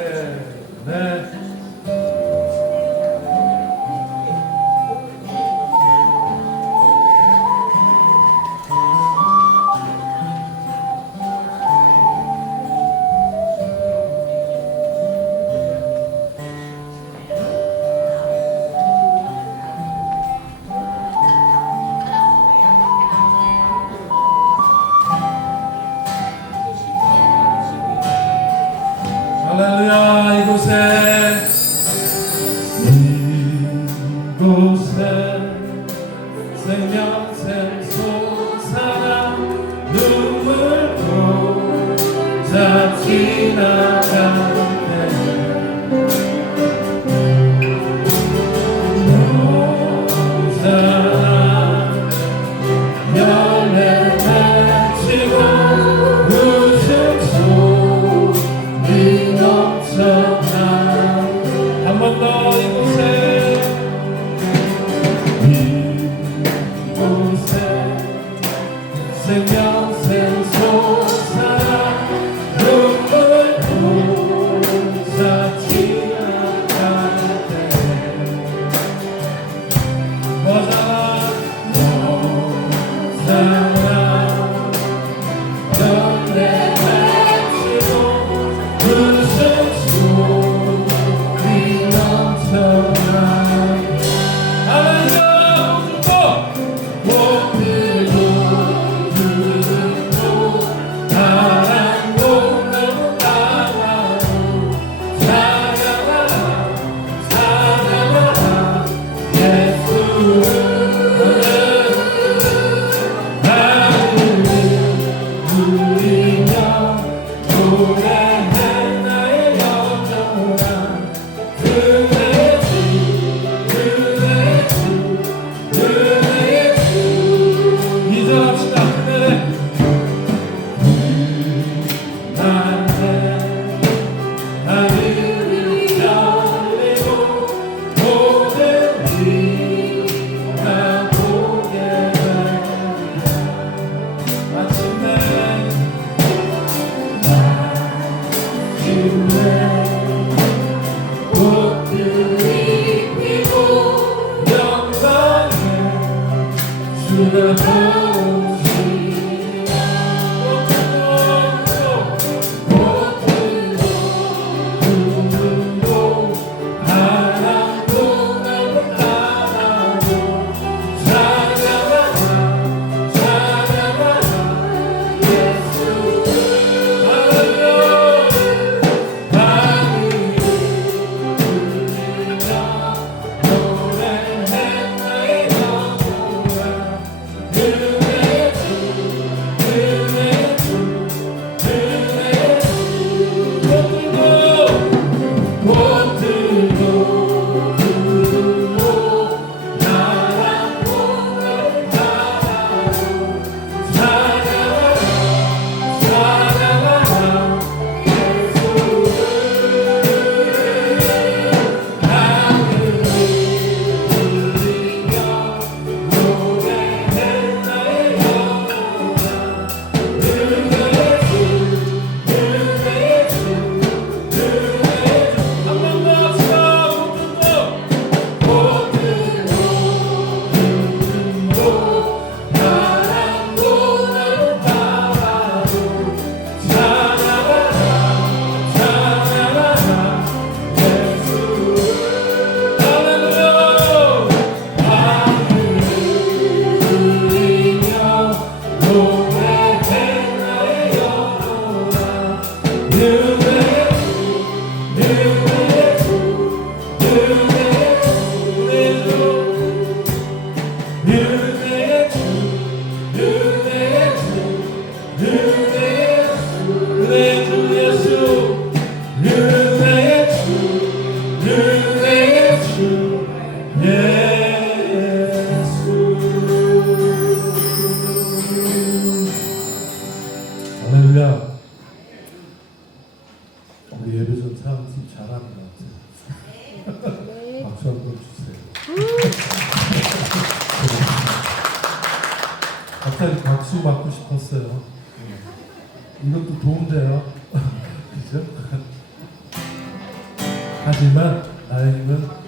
Amen. Hallelujah. You go say. Senhor. 네. 박수 한 번 주세요. 아. 갑자기 박수 받고 싶었어요. 이것도 도움돼요. 그죠? 하지만 나에게는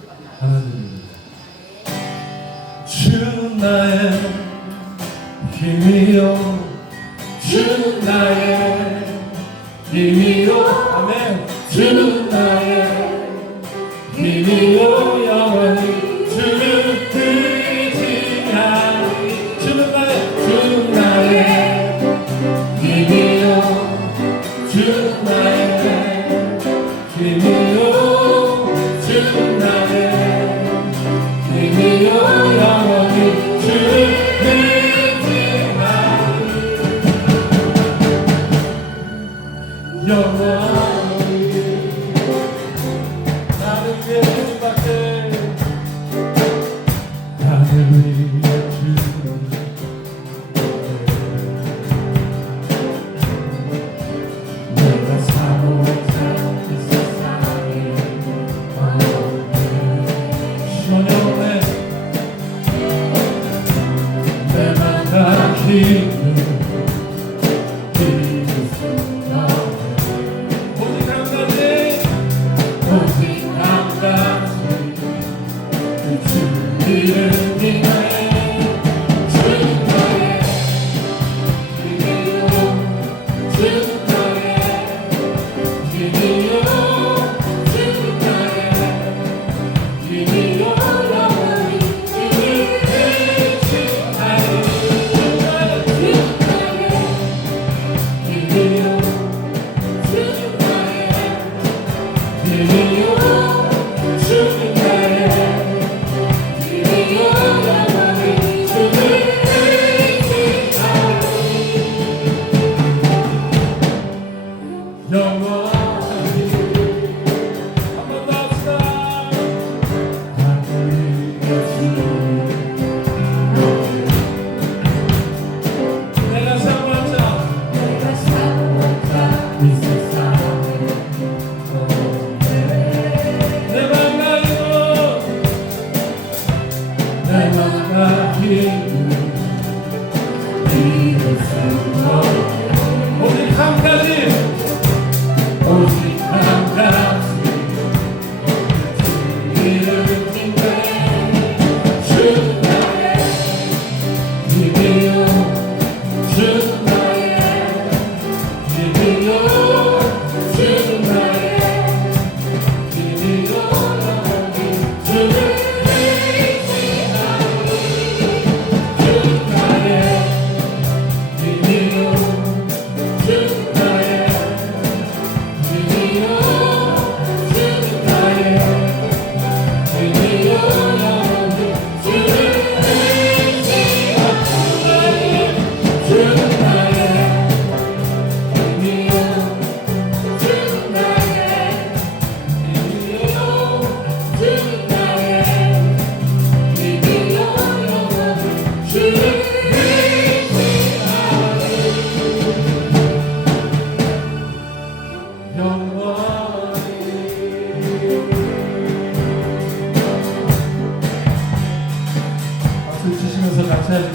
serce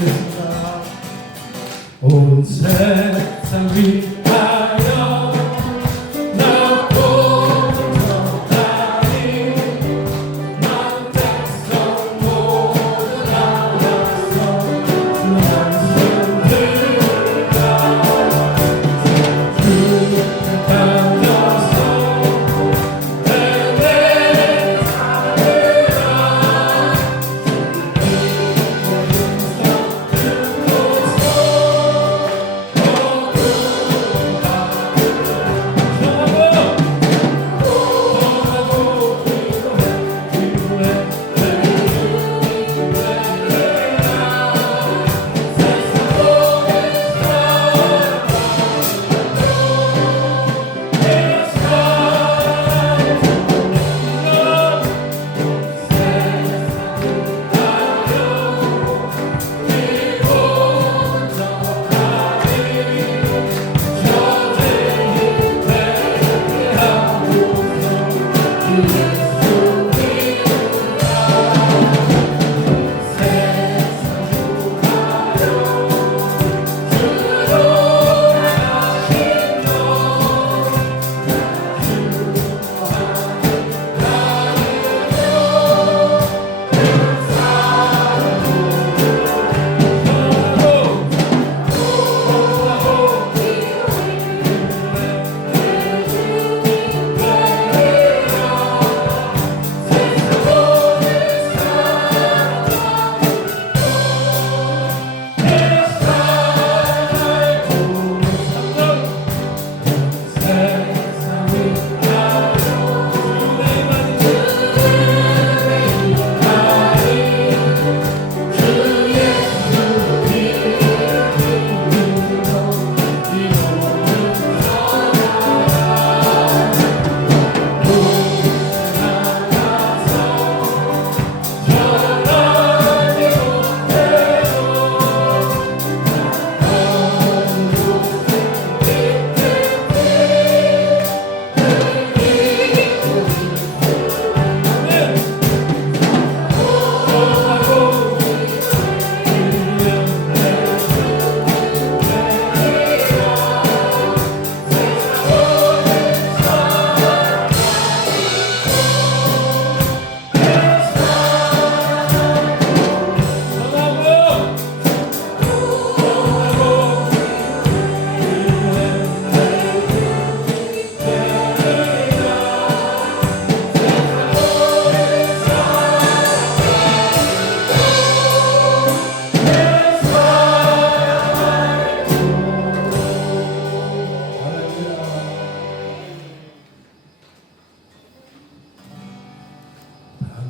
wyznał,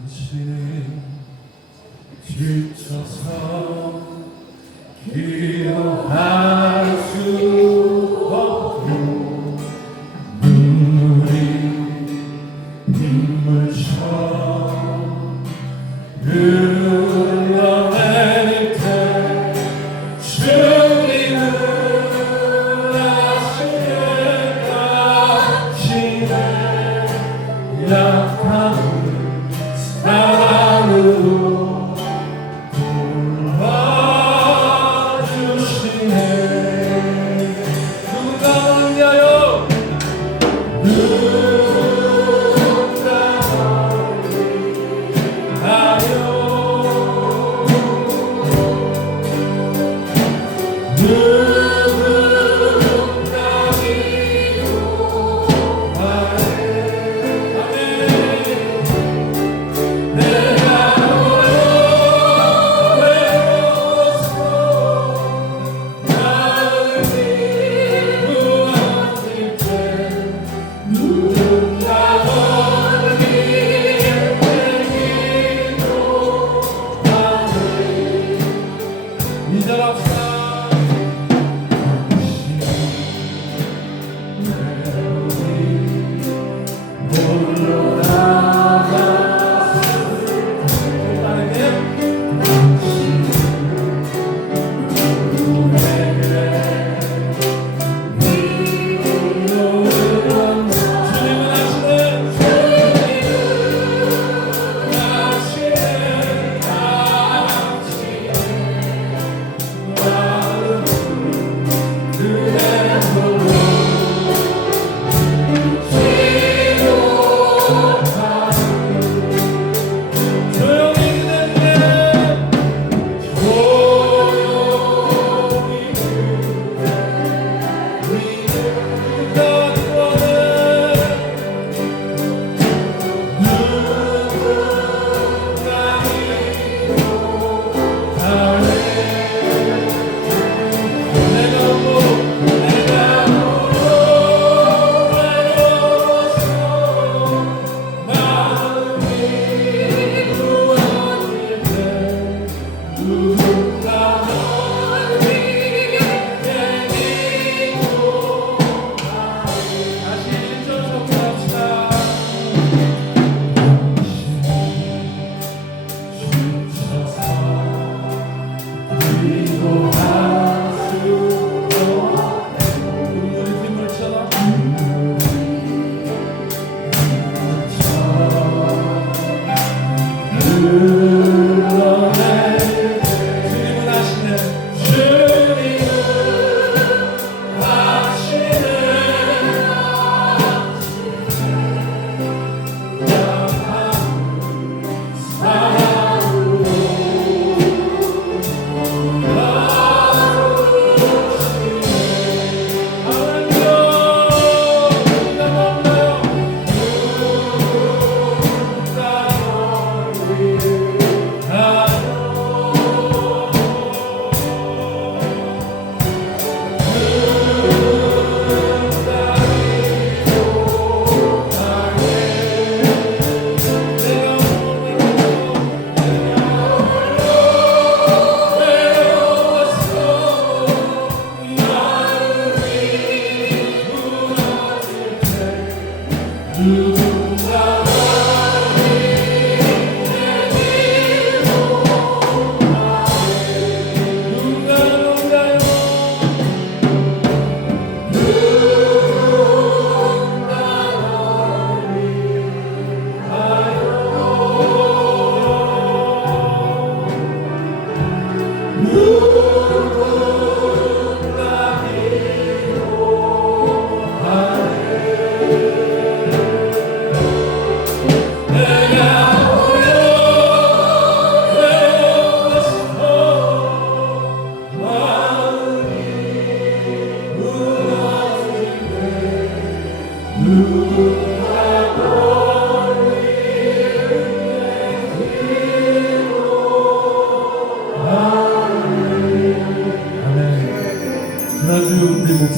당신은 진짜 사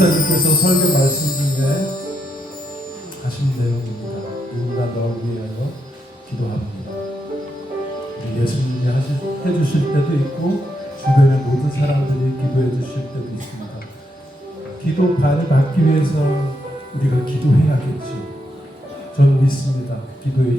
목사님께서 설교 말씀 중에 하신 내용입니다. 누군가 널 위하여 기도합니다. 예수님이 하실, 해주실 때도 있고 주변의 모든 사람들이 기도해 주실 때도 있습니다. 기도 반이 받기 위해서 우리가 기도해야겠죠. 저는 믿습니다. 기도의